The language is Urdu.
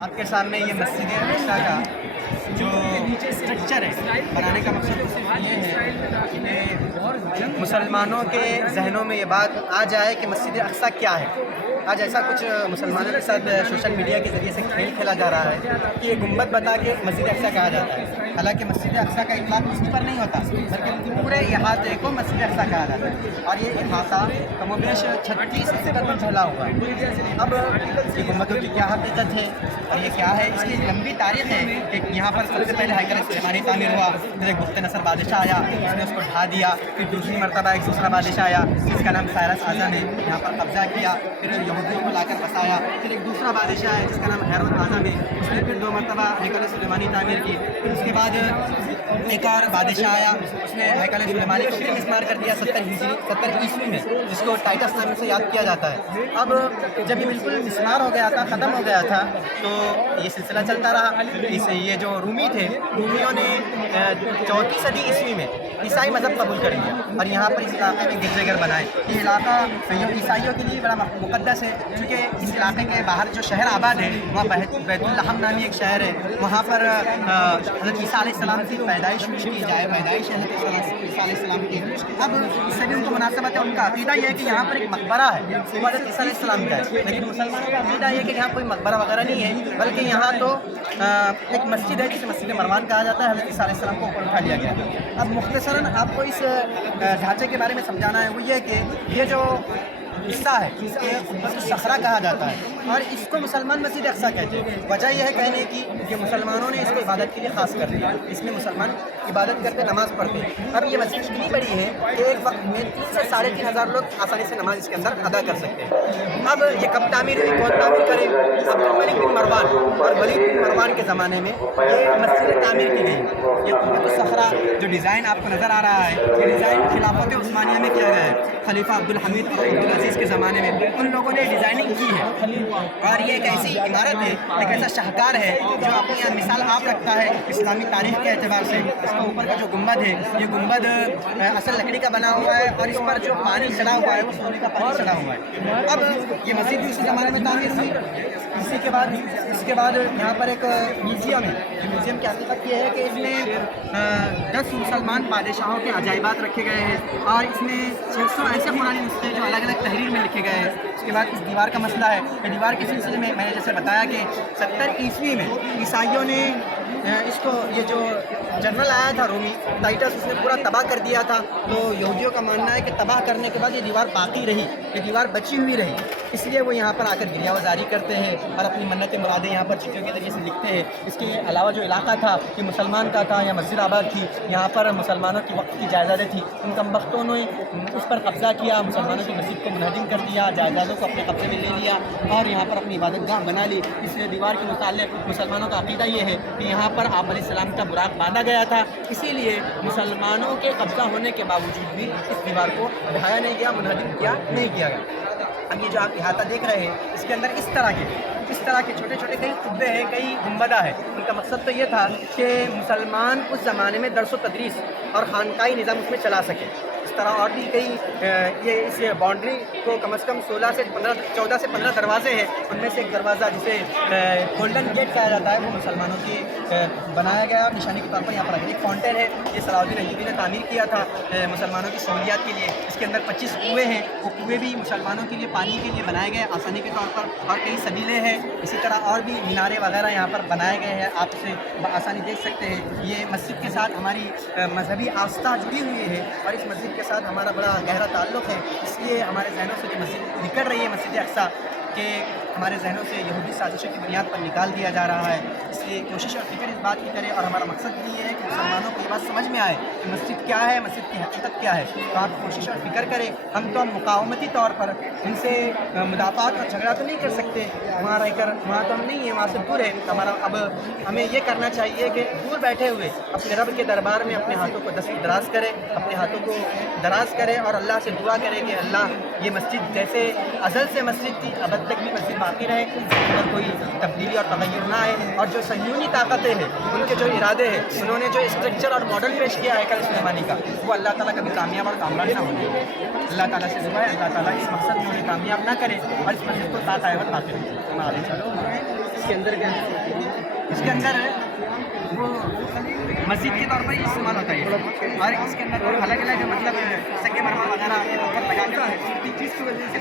آپ کے سامنے یہ مسجد اقصیٰ کا جو اسٹرکچر ہے بنانے کا مقصد یہ ہے کہ مسلمانوں کے ذہنوں میں یہ بات آ جائے کہ مسجد اقصیٰ کیا ہے۔ آج ایسا کچھ مسلمانوں کے ساتھ سوشل میڈیا کے ذریعے سے کھیل کھیلا جا رہا ہے کہ یہ گنبد بتا کے مسجد اقصیٰ کہا جاتا ہے، حالانکہ مسجد اقصیٰ کا اطلاق اس پر نہیں ہوتا بلکہ پورے احاطے کو مسجد اقصیٰ کہا جاتا ہے، اور یہ احاطہ کم و بیش 36 ایکڑ میں پھیلا ہوا ہے۔ اب یہ گنبدوں کی کیا حقیقت ہے اور یہ کیا ہے، اس کی لمبی تاریخ ہے کہ یہاں پر سب سے پہلے ہیکل سلیمانی تعمیر ہوا، پھر ایک گفت نصر بادشاہ آیا، اس نے اس کو ڈھا دیا، پھر دوسری مرتبہ ایک دوسرا بادشاہ آیا جس کا نام سائرس اعظم ہے، یہاں پر قبضہ کیا، پھر یہودیوں کو لا کر بسایا، پھر ایک دوسرا بادشاہ ہے جس کا نام ہیرود اعظم ہے، اس نے پھر 2 مرتبہ ہیکل سلیمانی تعمیر کی، پھر اس کے بعد ایک اور بادشاہ آیا، اس نے ہیکل سلیمانی کو پھر مسمار کر دیا 70 عیسوی میں، جس کو ٹائٹس نام سے یاد کیا جاتا ہے۔ اب جب یہ بالکل مسمار ہو گیا تھا، ختم ہو گیا تھا، تو یہ سلسلہ چلتا رہا۔ یہ جو رومی تھے، رومیوں نے 4 صدی عیسوی میں عیسائی مذہب قبول کر لیا اور یہاں پر اس علاقے میں گرجے گھر بنائے۔ یہ علاقہ عیسائیوں کے لیے بڑا مقدس ہے، چونکہ اس علاقے کے باہر جو شہر آباد ہے وہاں بیت اللحم نامی ایک شہر ہے، وہاں پر حضرت عیسیٰ علیہ السلام کی پیدائش کی جائے، پیدائش حضرت عیسیٰ علیہ السلام کی۔ اب اس سے بھی ان کو مناسبت ہے، ان کا عقیدہ یہ ہے کہ یہاں پر ایک مقبرہ ہے وہ حضرت عیسیٰ علیہ السلام کا ہے، لیکن مسلمانوں کا عقیدہ یہ ہے کہ یہاں کوئی مقبرہ وغیرہ نہیں ہے، بلکہ یہاں تو ایک مسجد ہے جسے مسجد مروان کہا جاتا ہے، حضرت عیسیٰ علیہ السلام کو اوپر اٹھا لیا گیا۔ اب مختصراً آپ کو اس ڈھانچے کے بارے میں سمجھانا ہے، وہ یہ کہ یہ جو حصہ ہے مسجد صخرہ کہا جاتا ہے اور اس کو مسلمان مسجد اقصیٰ کہتے ہیں۔ وجہ یہ ہے کہنے کی کہ مسلمانوں نے اس کو عبادت کے لیے خاص کر دیا، اس میں مسلمان عبادت کرتے، نماز پڑھتے ہیں۔ اب یہ مسجد اتنی بڑی ہے کہ ایک وقت میں 3 سے 3.5 ہزار لوگ آسانی سے نماز اس کے اندر ادا کر سکتے ہیں۔ اب یہ کب تعمیر ہوئی، کون تعمیر کرے؟ عبدالملک بن مروان اور ولید بن مروان کے زمانے میں یہ مسجد تعمیر کی گئی۔ یہ قبۃ الصخرہ جو ڈیزائن آپ کو نظر آ رہا ہے، یہ ڈیزائن خلافت عثمانیہ میں کیا گیا ہے، خلیفہ عبدالحمید اور عبدالعزیز کے زمانے میں ان لوگوں نے ڈیزائننگ کی ہے، اور یہ ایک ایسی عمارت ہے، ایک ایسا شاہکار ہے جو اپنی مثال آپ رکھتا ہے اسلامی تاریخ کے اعتبار سے۔ اس کا اوپر کا جو گنبد ہے، یہ گنبد اصل لکڑی کا بنا ہوا ہے اور اس پر جو پانی چڑھا ہوا ہے وہ سونے کا پانی چڑھا ہوا ہے۔ اب یہ مسجد اسی زمانے میں تعمیر ہوئی۔ اس کے بعد یہاں پر ایک میوزیم ہے، میوزیم کی حقیقت یہ ہے کہ اس میں 10 مسلمان بادشاہوں کے عجائبات رکھے گئے ہیں، اور اس میں 600 ایسے قرآنی نسخے جو الگ الگ تحریر میں لکھے گئے ہیں۔ اس کے بعد اس دیوار کا مسئلہ ہے کہ دیوار کے سلسلے میں نے جیسے بتایا کہ 70 عیسوی میں عیسائیوں نے اس کو، یہ جو جنرل آیا تھا رومی ٹائٹس، اس نے پورا تباہ کر دیا تھا، تو یہودیوں کا ماننا ہے کہ تباہ کرنے کے بعد یہ دیوار باقی رہی، یہ دیوار بچی ہوئی رہی، اس لیے وہ یہاں پر آ کر گریہ وزاری کرتے ہیں اور اپنی منتیں مرادیں یہاں پر چٹھیوں کے ذریعے سے لکھتے ہیں۔ اس کے علاوہ جو علاقہ تھا یہ مسلمان کا تھا، یا مسجد آباد تھی، یہاں پر مسلمانوں کی وقت کی جائیدادیں تھیں، ان کم بختوں نے اس پر قبضہ کیا، مسلمانوں کی مسجد کو منہدم کر دیا، جائیدادوں کو اپنے قبضے میں لے لیا اور یہاں پر اپنی عبادت گاہ بنا لی۔ اس دیوار کے متعلق مسلمانوں کا عقیدہ یہ ہے کہ یہاں پر آپ علیہ السلام کا براق باندھا گیا تھا، اسی لیے مسلمانوں کے قبضہ ہونے کے باوجود بھی اس دیوار کو ڈھایا نہیں گیا، منہدم کیا نہیں کیا گیا۔ اب یہ جو آپ احاطہ دیکھ رہے ہیں، اس کے اندر اس طرح کے چھوٹے چھوٹے کئی قبے ہیں، کئی گنبدہ ہے۔ ان کا مقصد تو یہ تھا کہ مسلمان اس زمانے میں درس و تدریس اور خانقاہی نظام اس میں چلا سکے۔ اس طرح اور بھی کئی یہ اس باؤنڈری کو کم از کم 14 سے 15 دروازے ہیں، ان میں سے ایک دروازہ جسے گولڈن گیٹ کہا جاتا ہے وہ مسلمانوں کے بنایا گیا نشانی کے طور پر یہاں پر ایک فاؤنٹین ہے، یہ صلاح الدین ایوبی نے تعمیر کیا تھا مسلمانوں کی سہولیات کے لیے۔ اس کے اندر 25 کنویں ہیں، وہ کنویں بھی مسلمانوں کے لیے پانی کے لیے بنائے گئے آسانی کے طور پر، اور کئی سبیلیں ہیں، اسی طرح اور بھی مینارے وغیرہ یہاں پر بنائے گئے ہیں، آپ اسے بآسانی دیکھ سکتے ہیں۔ یہ مسجد کے ساتھ ہماری مذہبی آستھا جڑی ہوئی ہے اور اس مسجد کے ساتھ ہمارا بڑا گہرا تعلق ہے، اس لیے ہمارے ذہنوں سے جو مسجد نکل رہی ہے مسجد اقصیٰ کہ ہمارے ذہنوں سے یہودی سازشوں کی بنیاد پر نکال دیا جا رہا ہے، اس لیے کوشش اور فکر اس بات کی کرے، اور ہمارا مقصد بھی یہ ہے کہ مسلمانوں کو یہ بات سمجھ میں آئے کہ مسجد کیا ہے، مسجد کی حقیقت کیا ہے، تو آپ کوشش اور فکر کریں۔ ہم تو مقاومتی طور پر ان سے مدافعات اور جھگڑا تو نہیں کر سکتے، وہاں رہ کر، وہاں تو ہم نہیں ہیں، وہاں سے دور ہے ہمارا۔ اب ہمیں یہ کرنا چاہیے کہ دور بیٹھے ہوئے اپنے رب کے دربار میں اپنے ہاتھوں کو دراز کرے، اپنے ہاتھوں کو دراز کرے اور اللہ سے دعا کرے کہ اللہ یہ مسجد جیسے ازل سے مسجد تھی ابد تک بھی مسجد باقی رہے، اگر کوئی تبدیلی اور تغیر نہ آئے، اور جو صہیونی طاقتیں ہیں ان کے جو ارادے ہیں، انہوں نے جو اسٹرکچر اور ماڈل پیش کیا ہے ہیکل سلیمانی کا، وہ اللہ تعالیٰ کبھی کامیاب اور کامران نہ ہونے دے۔ اللہ تعالیٰ سے دعا ہے اللہ تعالیٰ اس مقصد میں انہیں کامیاب نہ کرے اور اس مسجد کو ساتھ آئے وقت آتے رہے۔ کے اندر کیا ہے؟ اس کے اندر وہ مسجد کے طور پر ہی استعمال ہوتا ہے اور اس کے اندر الگ الگ مطلب سنگ مرمر وغیرہ لگاتے ہیں جس کی وجہ سے